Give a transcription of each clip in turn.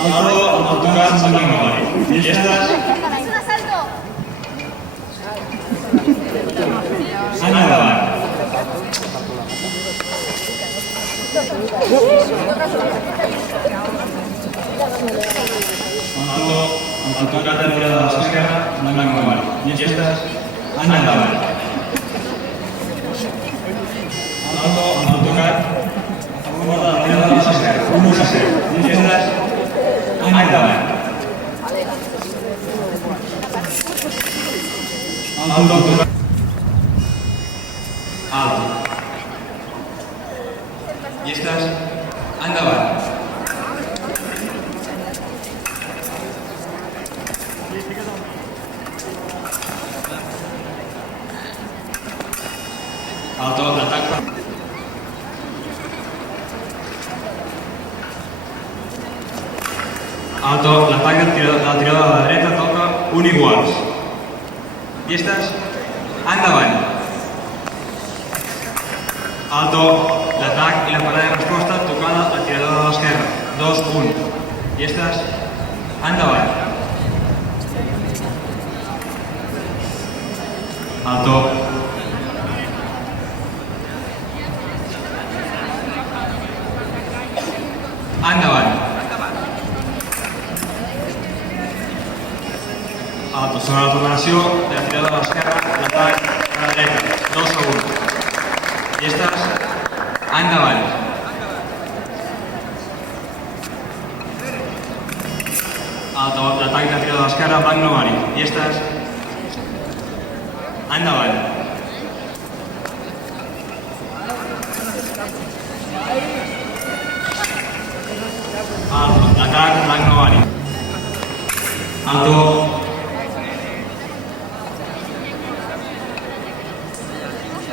Alto, oportunidad, saltando vale. Llestas. Endavant. Alto, oportunidad de tirada a l'esquerra, blanc vale. Llestas. Endavant. Alto, oportunidad a favor de la tirada a l'esquerra. 1-0. Llestas. Endavant. Alto, alto. Llestas. Endavant. Alto, l'atac. Alto, l'atac del tirador de la dreta toca un iguals. Llestes? Endavant. Alto, l'atac i la parada de resposta tocada al tirador de l'esquerra. 2-1. Llestes? Endavant. Alto. Endavant. Alto, sobre la tornació de la tirada de l'esquerra, l'atac a la dreta. 2-1. Llestes? Endavant. Alto, l'atac de la tirada de l'esquerra, blanc no vàlid. Llestes? Endavant. Alto, l'atac blanc no vàlid. Alto.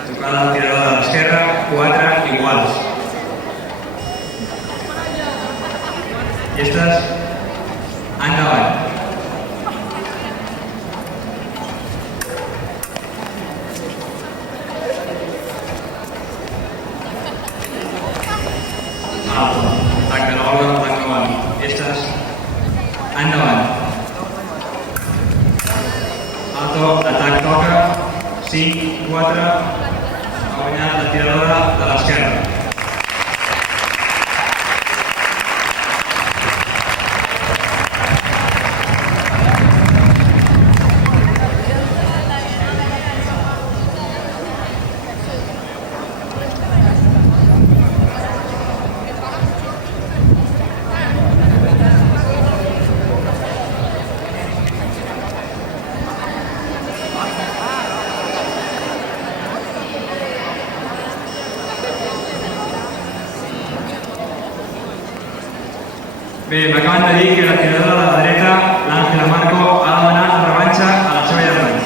Tocada la tirada de l'esquerra, 4 iguals. Llestes? Endavant. Alto, atac de l'obra, atac no vàlid. Llestes? Endavant. Alto, l'atac toca, 5-4, ha guanyat la tiradora de l'esquerra. Bé, m'acaben de dir que la tiradora de la dreta, l'Àngela Marco, ha demanat la revanxa a la seva germana.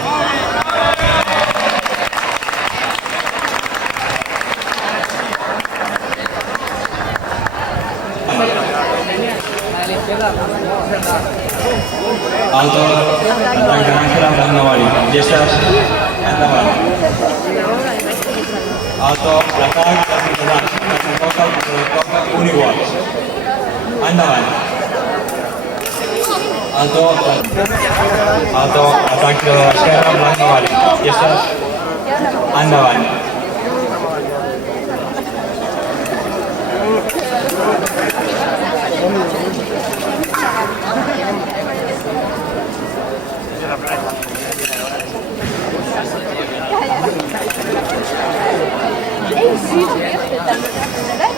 Alto, atac de l'Àngela, blanc no vàlid. Llestes? Endavant. Alto, l'atac de l'Àngela, un iguals. Endavant. Alto, atac de l'esquerra, blanc no vàlid. Llestes? Endavant.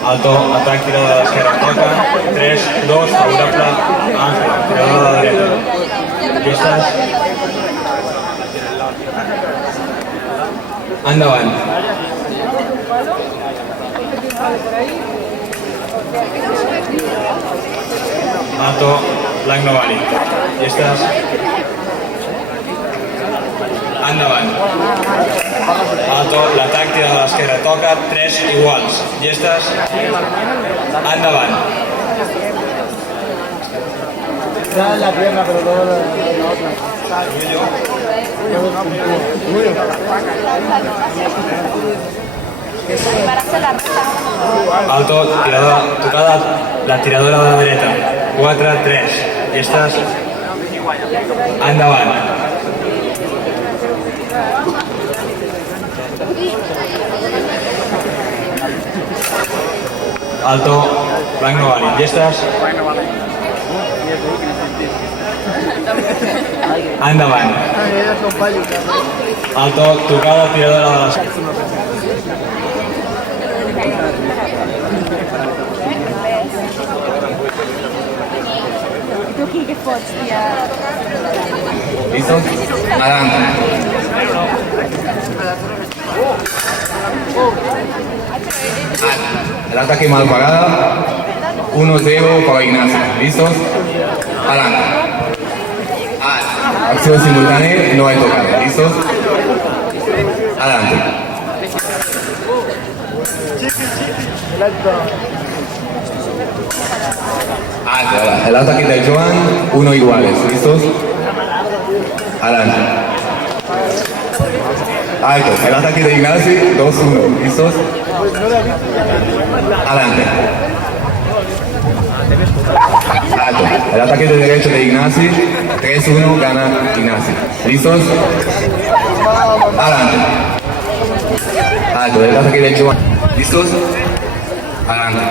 Alto, atac tirada de l'esquerra, toca, 3-2, favorable, Àngel, tirador de la dreta. Llestes? Endavant. Alto, blanc no vàlid. Llestes? Endavant. Alto, l'atac tira de l'esquerra, toca, 3 iguals. Llestes? Endavant. La pierna, pero luego la otra. Alto, tocada la tiradora de la dreta. 4-3. Llestes? Endavant. Alto, blanc no vàlid. Llestes? Endavant. Alto, tocada, tiradora de l'esquerra. Tu aquí què fots, tia? ¿Listos? Adelante. El ataque mal pagada. 1-0 para Ignacio. ¿Listos? Adelante. Acción simultánea, no hay tocado. ¿Listos? Adelante. El ataque de Joan, 1 iguales. ¿Listos? Adelante. Alto. El ataque de Ignacio, 2-1. ¿Listos? Adelante. Alto. El ataque de derecho de Ignacio, 3-1, gana Ignacio. ¿Listos? Adelante. Alto. El ataque de Joan. ¿Listos? Adelante.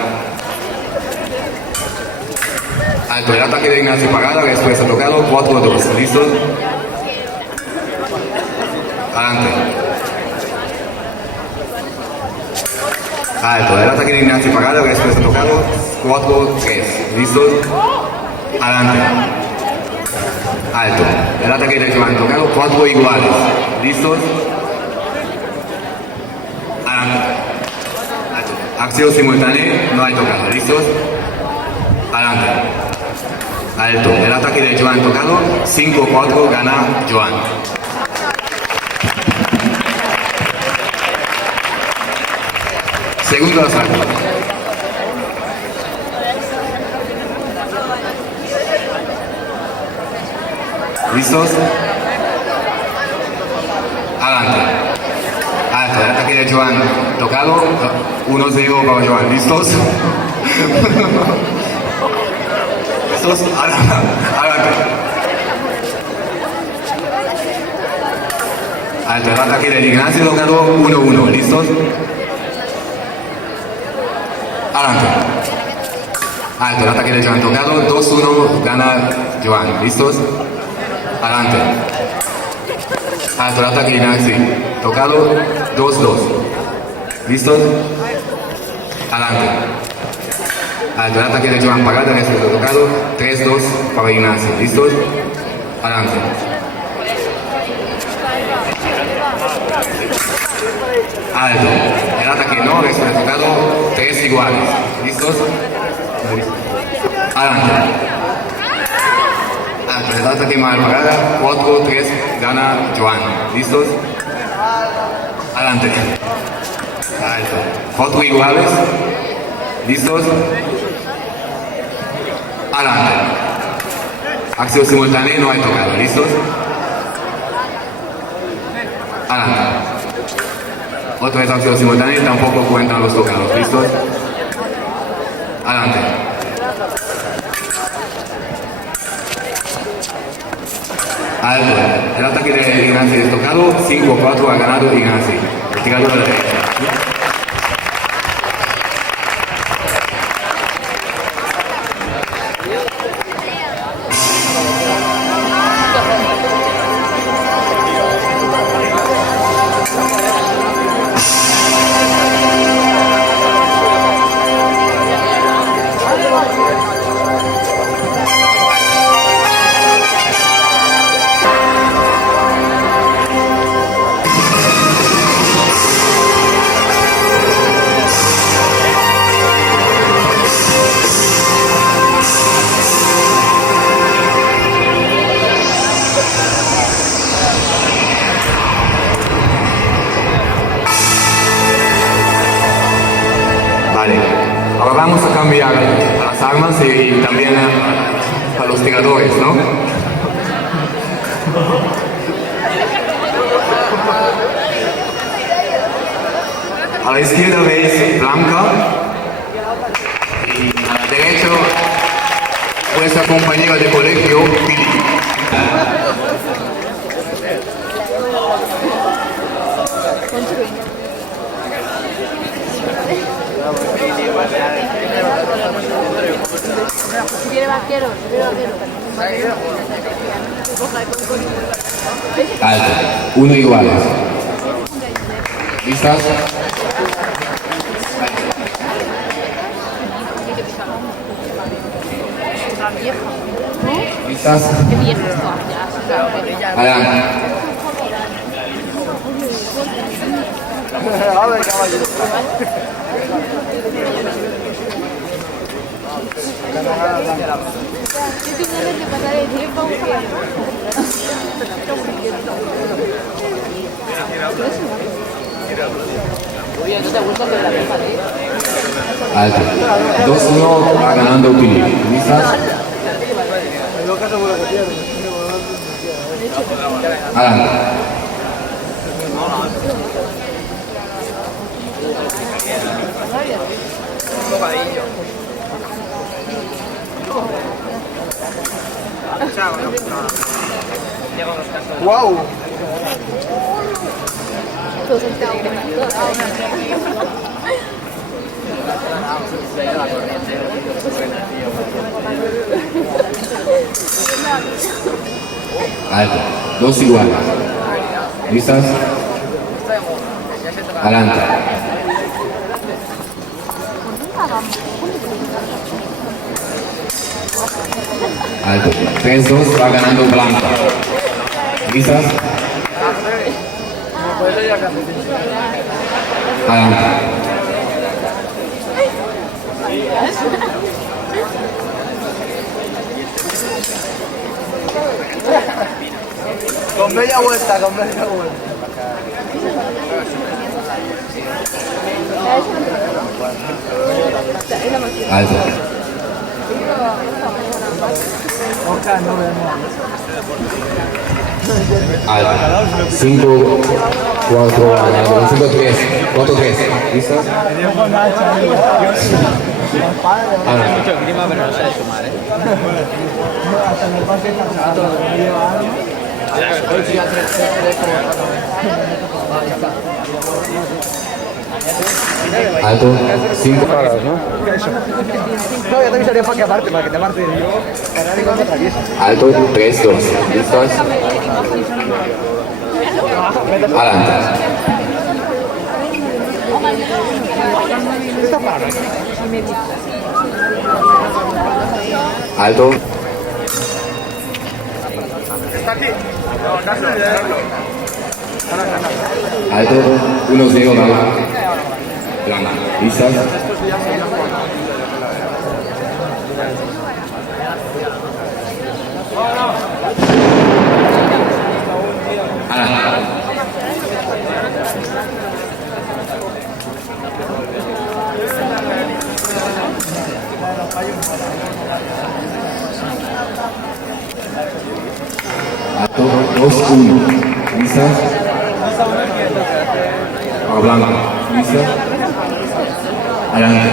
Alto. El ataque de Ignacio pagada, después ha tocado 4-2. ¿Listos? Adelante. Alto. El ataque de Ignacio pagada, después ha tocado 4-3. ¿Listos? Adelante. Alto. El ataque de Joan tocado 4 iguales. ¿Listos? Adelante. Alto. Acción simultánea, no hay tocado. ¿Listos? Adelante. Alto. El ataque de Joan tocado 5-4, gana Joan. Segundo asalto. ¿Listos? Adelante. Alto. El ataque de Joan tocado 1-0 para Joan. ¿Listos? ¿Listos? Adelante. Alto. El ataque de Ignacio tocado 1-1. ¿Listos? Adelante. Alto. El ataque de Joan tocado 2-1, gana Joan. ¿Listos? Adelante. Alto. El ataque de Ignacio tocado 2-2. ¿Listos? Adelante. Alto. El ataque de Joan pagada, en este tocado 3-2 para Ignacio. ¿Listos? Adelante. Alto. El ataque no, este tocado 3 iguales. ¿Listos? Adelante. Alto. El ataque mal pagada 4-3, gana Joan. ¿Listos? Adelante. Alto. 4 iguales. ¿Listos? Adelante. Acción simultánea, no hay tocado. ¿Listos? Adelante. Otra vez acción simultánea, tampoco cuentan los tocados. ¿Listos? Adelante. Alto. El ataque de Ignacio es tocado, 5-4 ha ganado Ignacio. El tirador de la derecha. Ahora vamos a cambiar a las armas y también a los tiradores, ¿no? A la izquierda veis Blanca y a la derecha vuestra compañera de colegio, Pili. Si quiere vaquero, Alto, uno iguales. ¿Listas? ¿Listas? Adelante. Yo tengo ganas de pasar el tiempo Alto. 2-1 va ganando Pili. ¿Listas? Adelante. ¡Wow! Alto. 2 iguales. ¿Listas? Adelante. Alto. 3-2 va ganando Blanca. ¿Listas? Adelante. Con media vuelta, con media vuelta. Alto. Alto. 5, 4, 5, 3, 4, 3. ¿Listos? Adelante. Mucho clima, pero no sé sumar, Alto. 5 paradas, ¿no? No, yo también sería para que aparte yo. Para y cuando atraviesa. Alto. 3-2. ¿Listos? Adelante. Alto. Está aquí. No, casi de Alto. 1-0 Blanca. ¿Listas? Adelante. Alto. 2-1. ¿Listas? Para Blanca. ¿Listas? Adelante.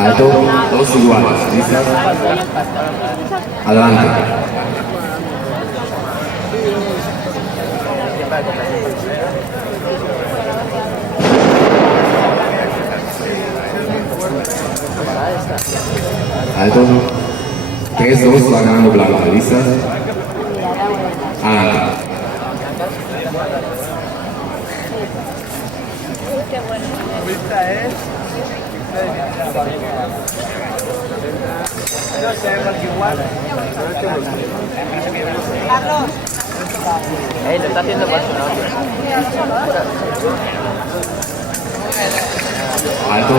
Alto, 2 iguales. ¿Listas? Adelante. Alto. 3-2 va ganando Blanca. ¿Listas? Adelante. No sé, porque igual. Carlos. Lo está haciendo por su nombre. Alto.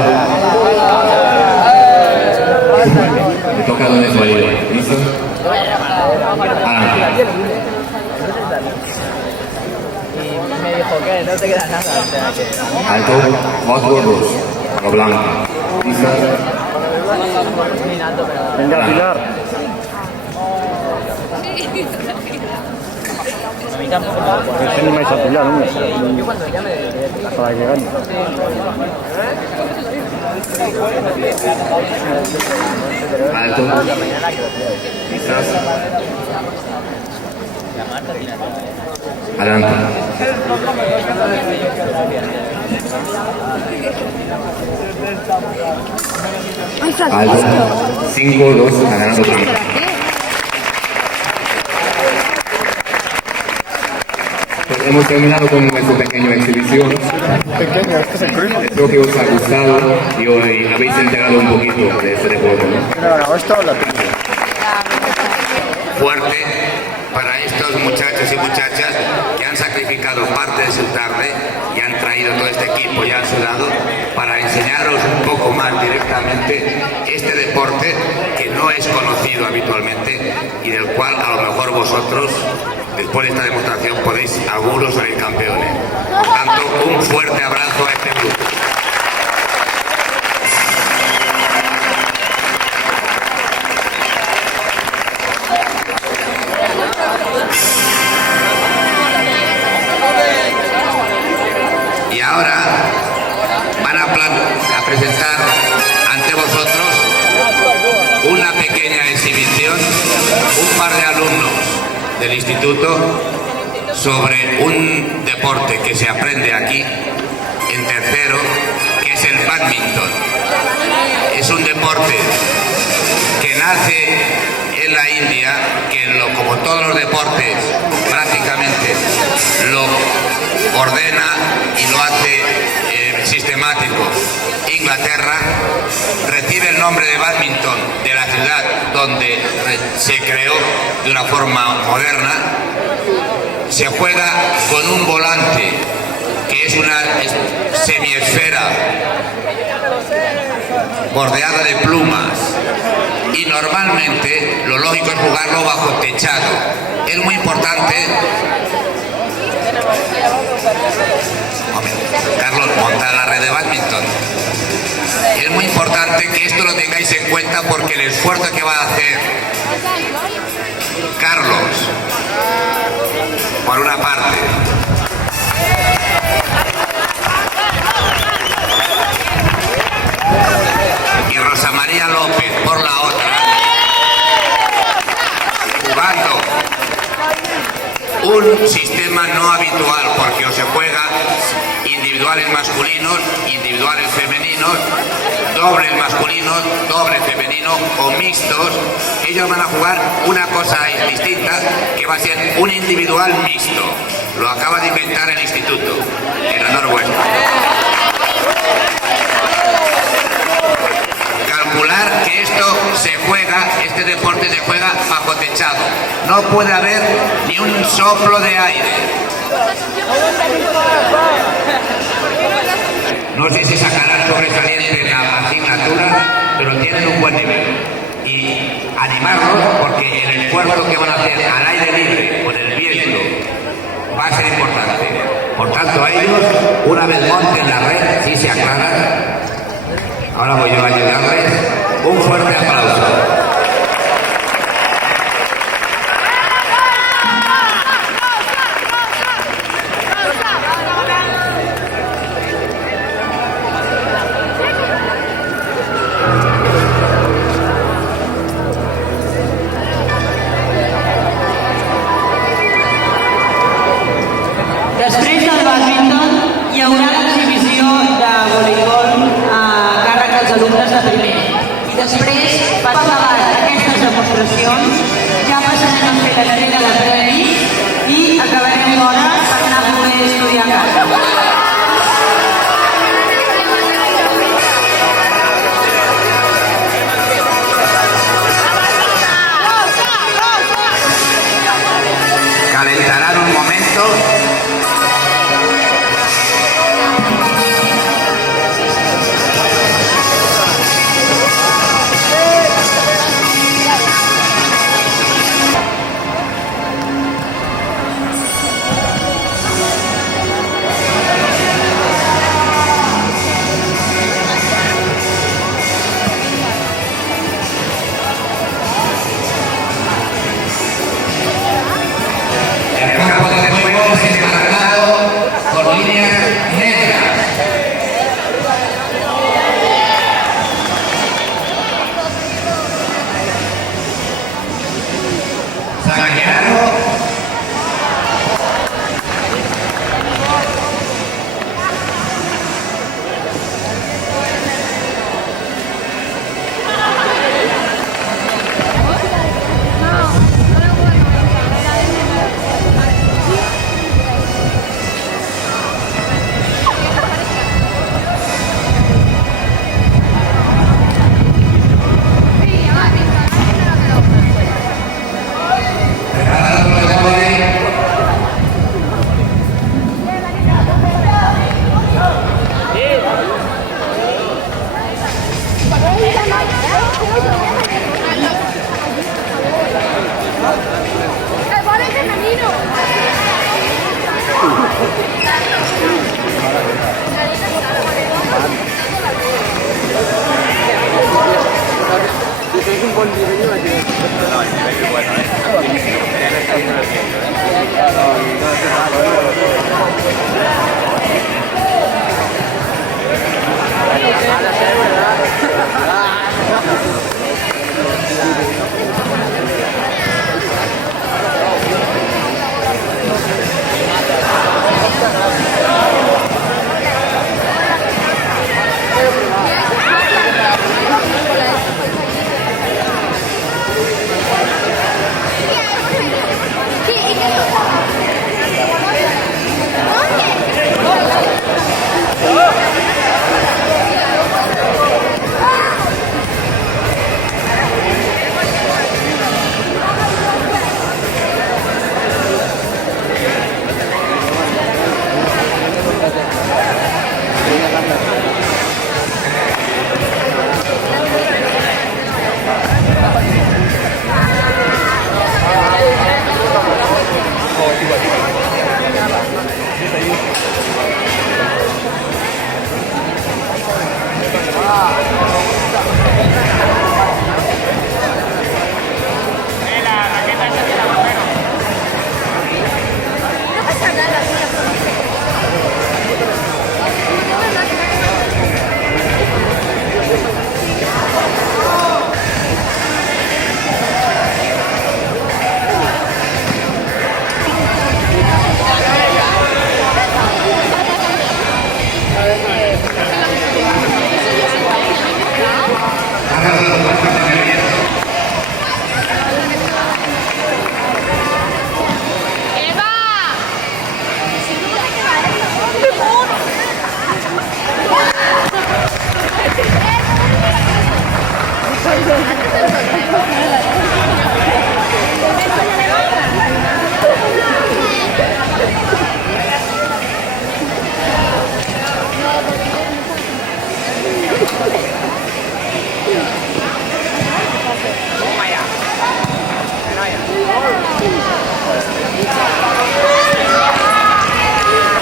Le toca a Don Esmarido. ¿Listo? Adelante. Y me dijo que no te queda nada. O sea que... Alto. 4-2. Agua blanca. Risas. Venga, Pilar. A mí tampoco me acuerdo. Es que no me vais a Pilar, hombre. Yo cuando llame de Para llegar. Alto. Risas. Adelante. Alto. 5-2 ha ganado Blanca. Pues hemos terminado con nuestra pequeña exhibición. Pequeño, este es el cruce. Espero que os ha gustado y hoy habéis enterado un poquito de este deporte, ¿no? ¿Quién ha ganado esto o la tuya? Fuerte para estos muchachos y muchachas que han sacrificado parte de su tarde y han traído todo este equipo y han sudado para enseñaros un poco más directamente este deporte que no es conocido habitualmente y del cual a lo mejor vosotros, después de esta demostración, podéis algunos salir campeones. Por tanto, un fuerte abrazo a este grupo. Y ahora van a presentar ante vosotros una pequeña exhibición, un par de alumnos del instituto sobre un deporte que se aprende aquí en tercero, que es el bádminton. Es un deporte que nace en la India, que como todos los deportes prácticamente lo ordena y lo hace sistemático Inglaterra, recibe el nombre de bádminton de la ciudad donde se creó de una forma moderna. Se juega con un volante que es una semiesfera bordeada de plumas y normalmente lo lógico es jugarlo bajo techado. Es muy importante. Carlos, monta la red de bádminton. Es muy importante que esto lo tengáis en cuenta porque el esfuerzo que va a hacer Carlos, por una parte, y Rosa María López por la otra, jugando un sistema no habitual porque o se juega individuales masculinos, individuales femeninos, dobles masculinos, dobles femeninos o mixtos. Ellos van a jugar una cosa distinta que va a ser un individual mixto. Lo acaba de inventar el instituto, en honor vuestro. Calcular que esto se juega, este deporte se juega bajo techado. No puede haber ni un soplo de aire. No sé si sacarán sobresaliente en la asignatura, pero tienen un buen nivel. Y animarlos porque el esfuerzo que van a hacer al aire libre con el viento va a ser importante. Por tanto, a ellos, una vez monten la red, si se aclaran, ahora voy yo a ayudarles. Un fuerte aplauso. Després del bàdminton hi haurà l'exhibició de voleibol a càrrec dels alumnes de primer. I després, passades aquestes demostracions, ja passarem a fer l'entrega de premis i acabarem l'hora per anar a poder estudiar a casa. Calentarán un momento. Baqueano.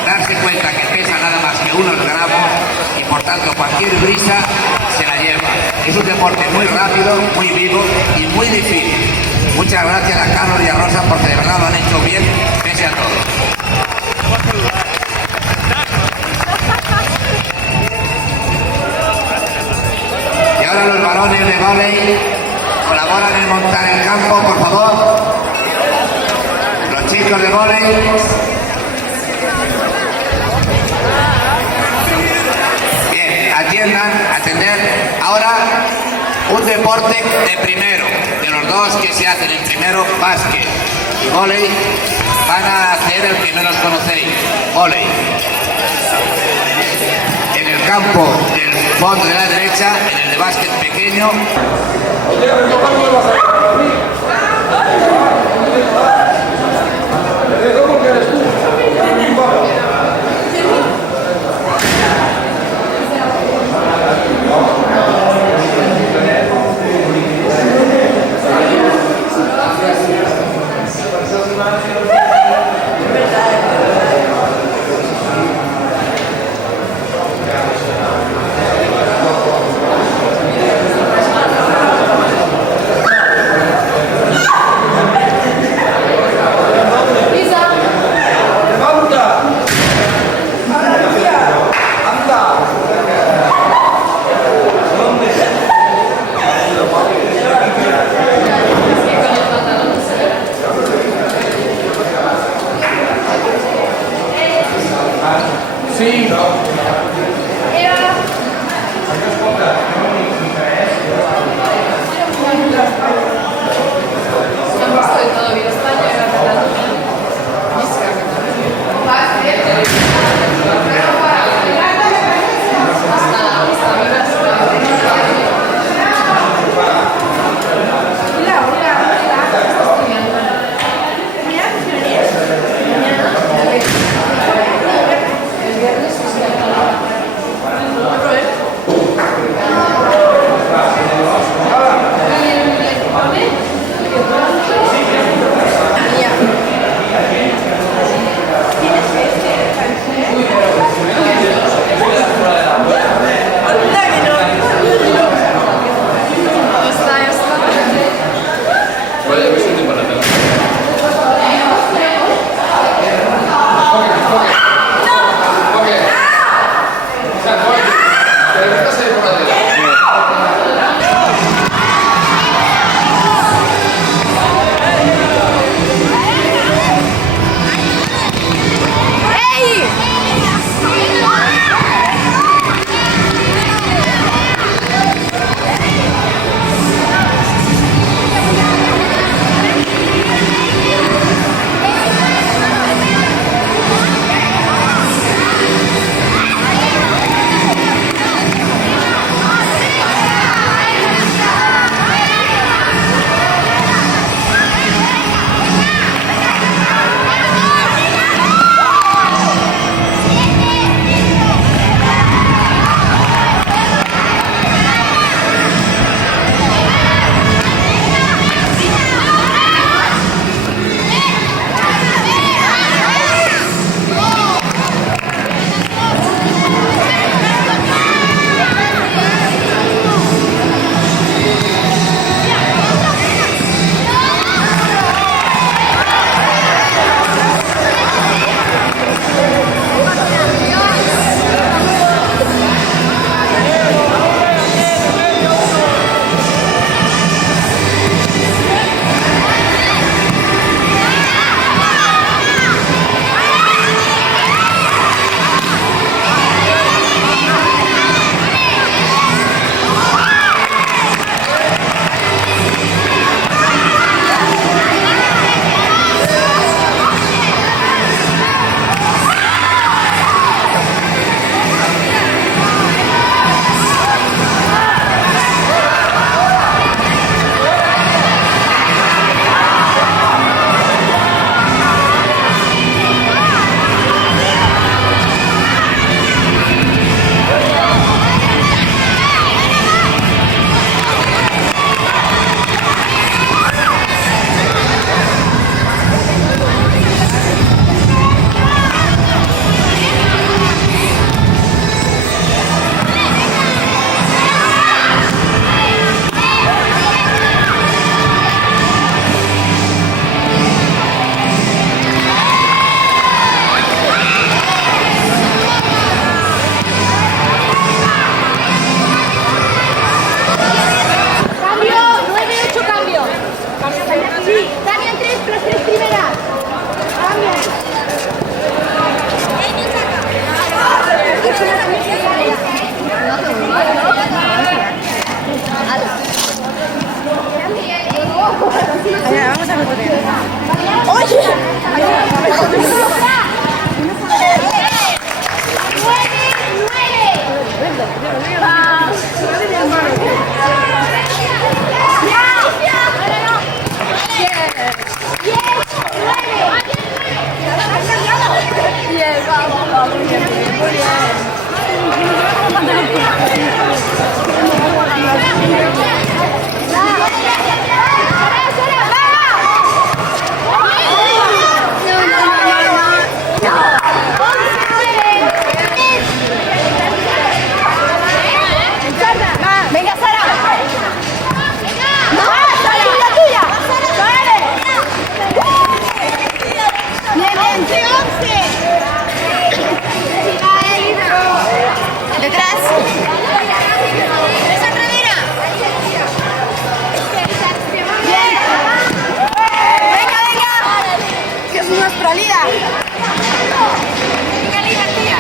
Darse cuenta que pesa nada más que unos gramos y por tanto cualquier brisa se la lleva. Es un deporte muy rápido, muy vivo y muy difícil. Muchas gracias a Carlos y a Rosa porque de verdad lo han hecho bien pese a todo. Y ahora los varones de vóley colaboran en montar el campo, por favor. Los chicos de vóley. Bien, atender. Ahora un deporte de primero. De los dos que se hacen en primero, básquet y vóley, van a hacer el primero, os conocéis, vóley. En el campo del fondo de la derecha, en el de básquet pequeño. Vamos a cotorrear. Venga, Sara. La tuya. Bien, bien. Detrás. Esa pradera. Bien. Venga, venga. Que es una australida. Venga, Lina, tía.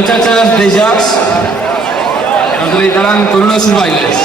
muchachas de jazz que nos deleitarán con uno de sus bailes.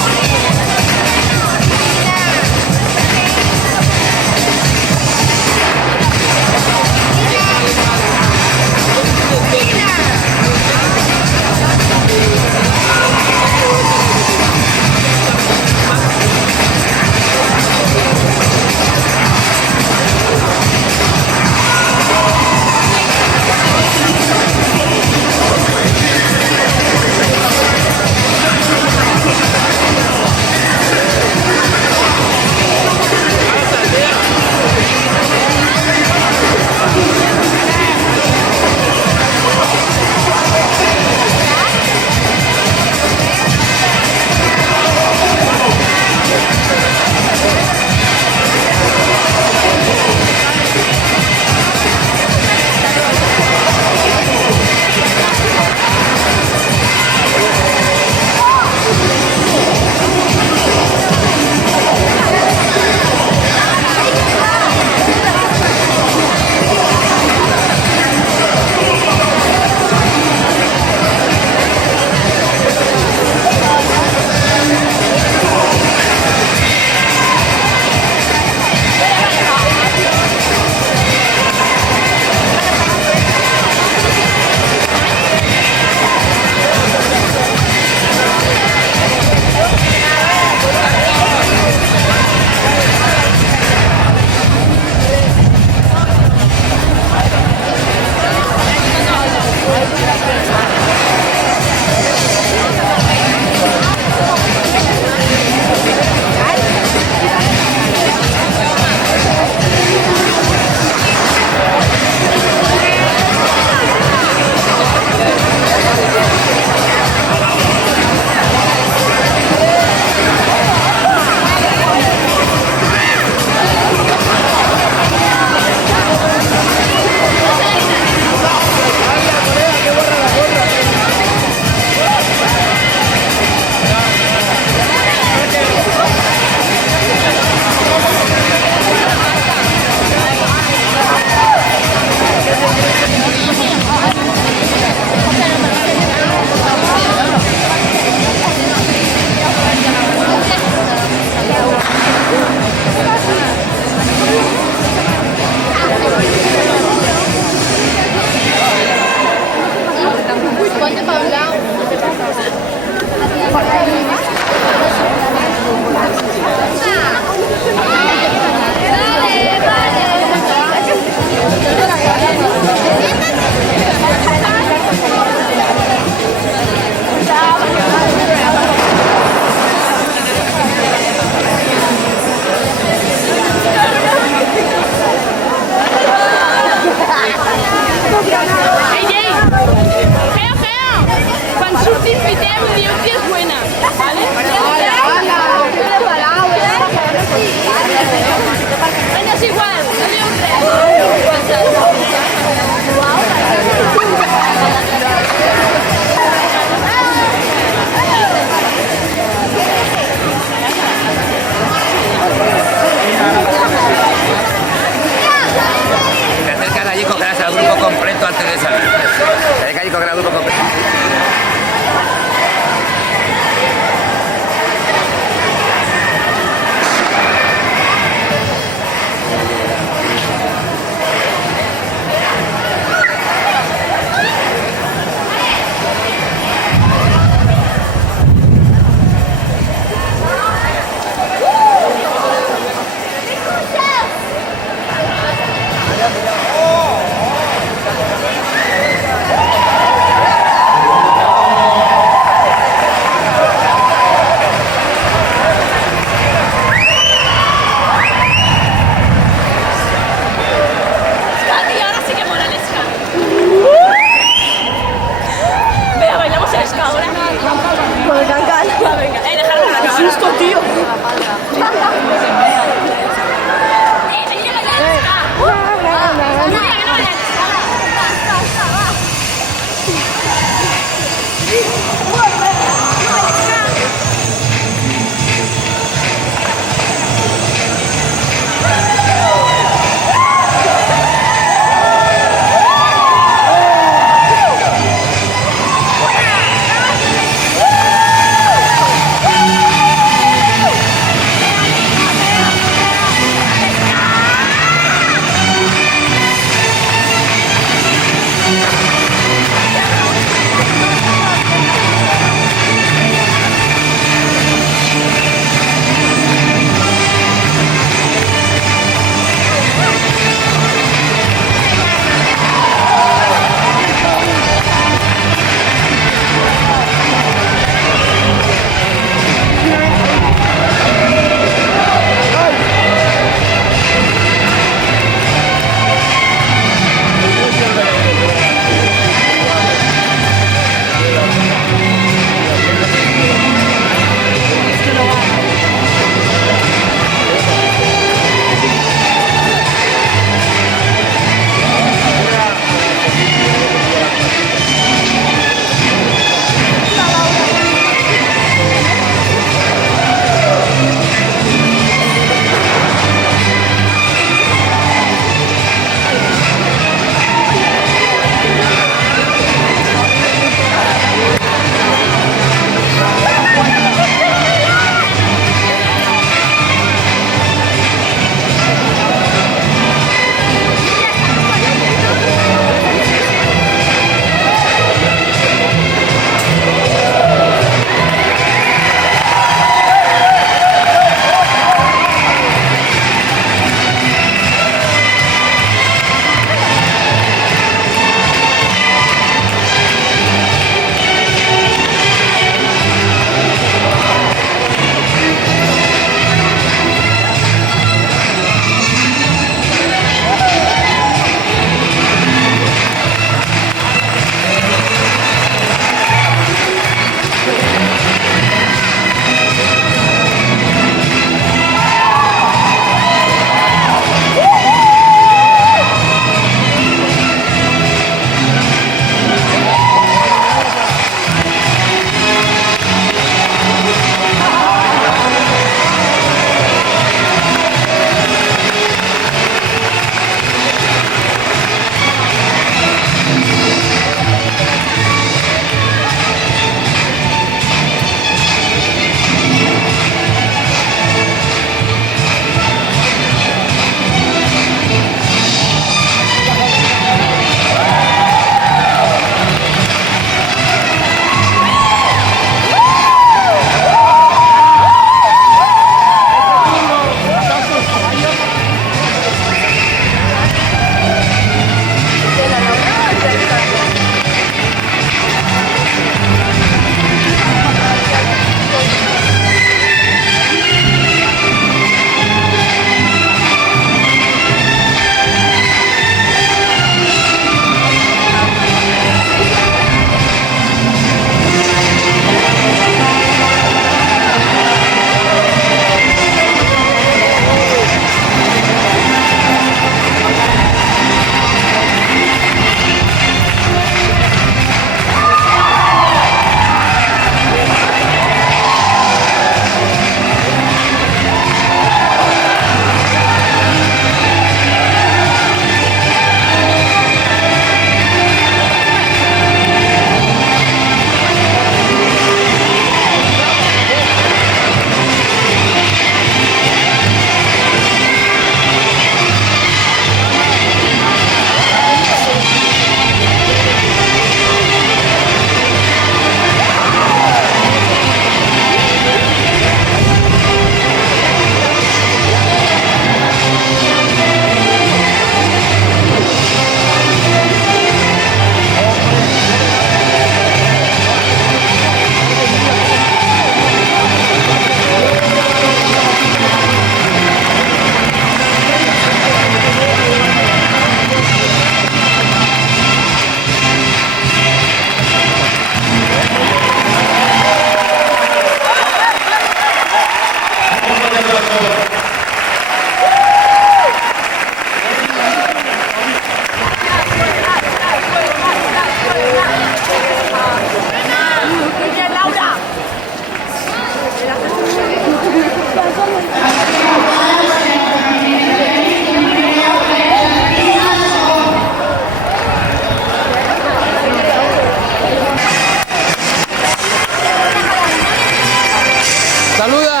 ¡Saluda!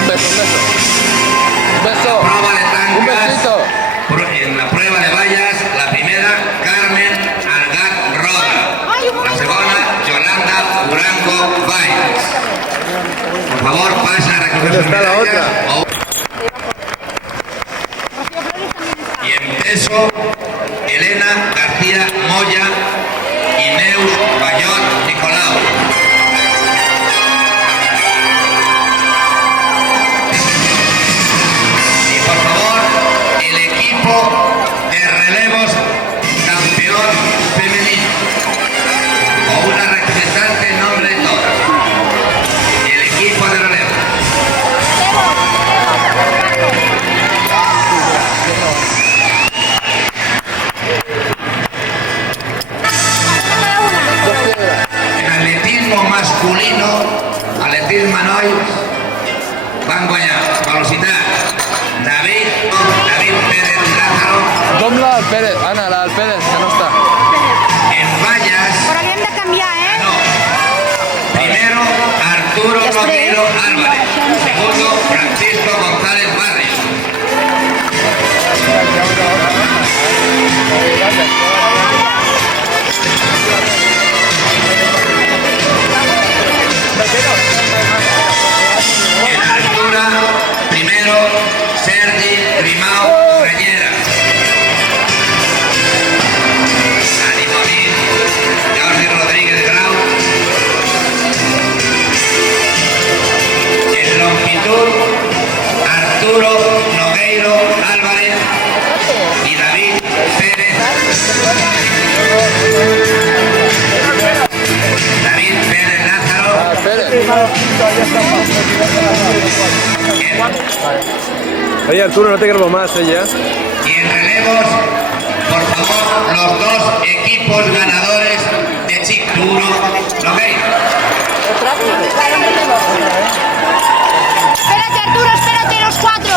Un beso, un beso. Un beso. Prueba de Un tancas. besito. En la prueba de vallas, la primera, Carmen Argat Roda. La segunda, Yolanda Urango Valls. Por favor, pasen a recoger sus ¿Dónde está la medallas. Y en peso, Elena García Moya y Neus Bayot Nicolau. Y por favor, el equipo de relevos campeón femenino. O una representante en nombre de todas. El equipo de relevos. En atletismo masculino, atletismo Manoi, van guanyar velocitat David Pérez Lázaro. Dom la del Pérez. Ana, la del Pérez, que no está. En vallas, Però havíem de canviar, eh? no. Primero, Arturo Romero Álvarez. Segundo, Francisco González Barrios. En altura, primero, Sergi Grimau Reñera. Dani Morín, Jordi Rodríguez Grau. En longitud, Arturo Nogueiro Álvarez y David Pérez. David Pérez Lázaro. Ah, Pérez. Oye, Arturo, no te grabo más, ya. Y en relevos, por favor, los dos equipos ganadores de Chicturo Nogueiro. Espérate, Arturo, espérate, los cuatro.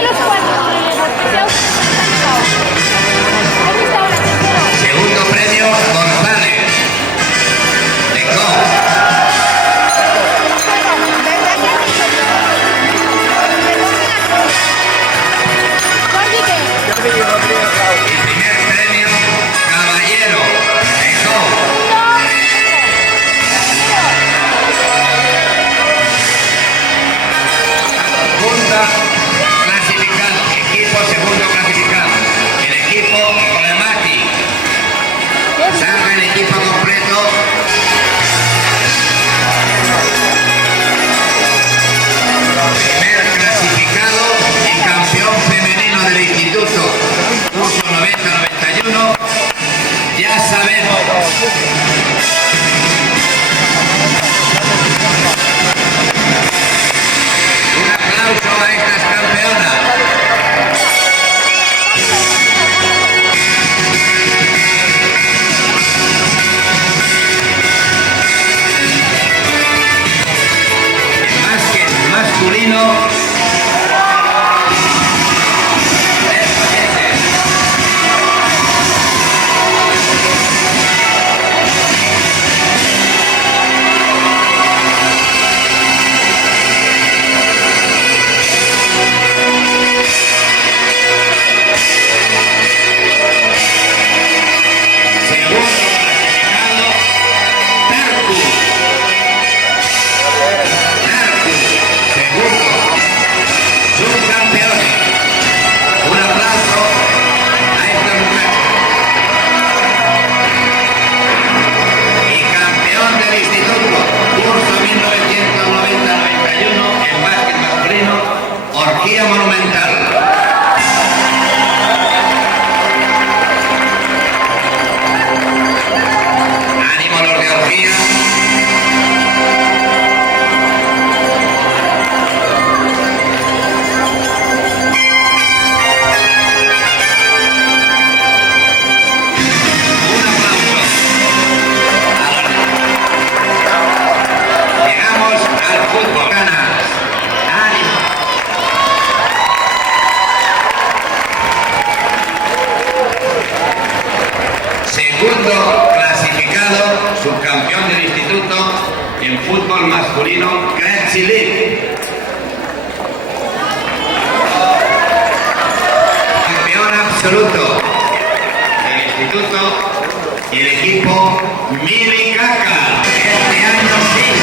Los cuatro. Segundo premio, González. De Co. Y primer premio, Caballero. De Co. Segunda clasificado, equipo segundo clasificado. El equipo Colemati. Salga el equipo completo. Primer clasificado y campeón femenino del instituto. Curso 90-91. Ya sabemos. Un aplauso a estas campeonas. En básquet masculino. Segundo clasificado, Tarku. Segundo, subcampeones. Un aplauso a esta mujer. Y campeón del instituto, curso 1990-91 en básquet masculino, Orgía Monumental. Ánimo los de Orgía. Un aplauso. Llegamos al fútbol. Ganas. Ánimo. Segundo clasificado. subcampeón del instituto en fútbol masculino Crazy League. Campeón absoluto del instituto y el equipo Mili Caca. Este año sí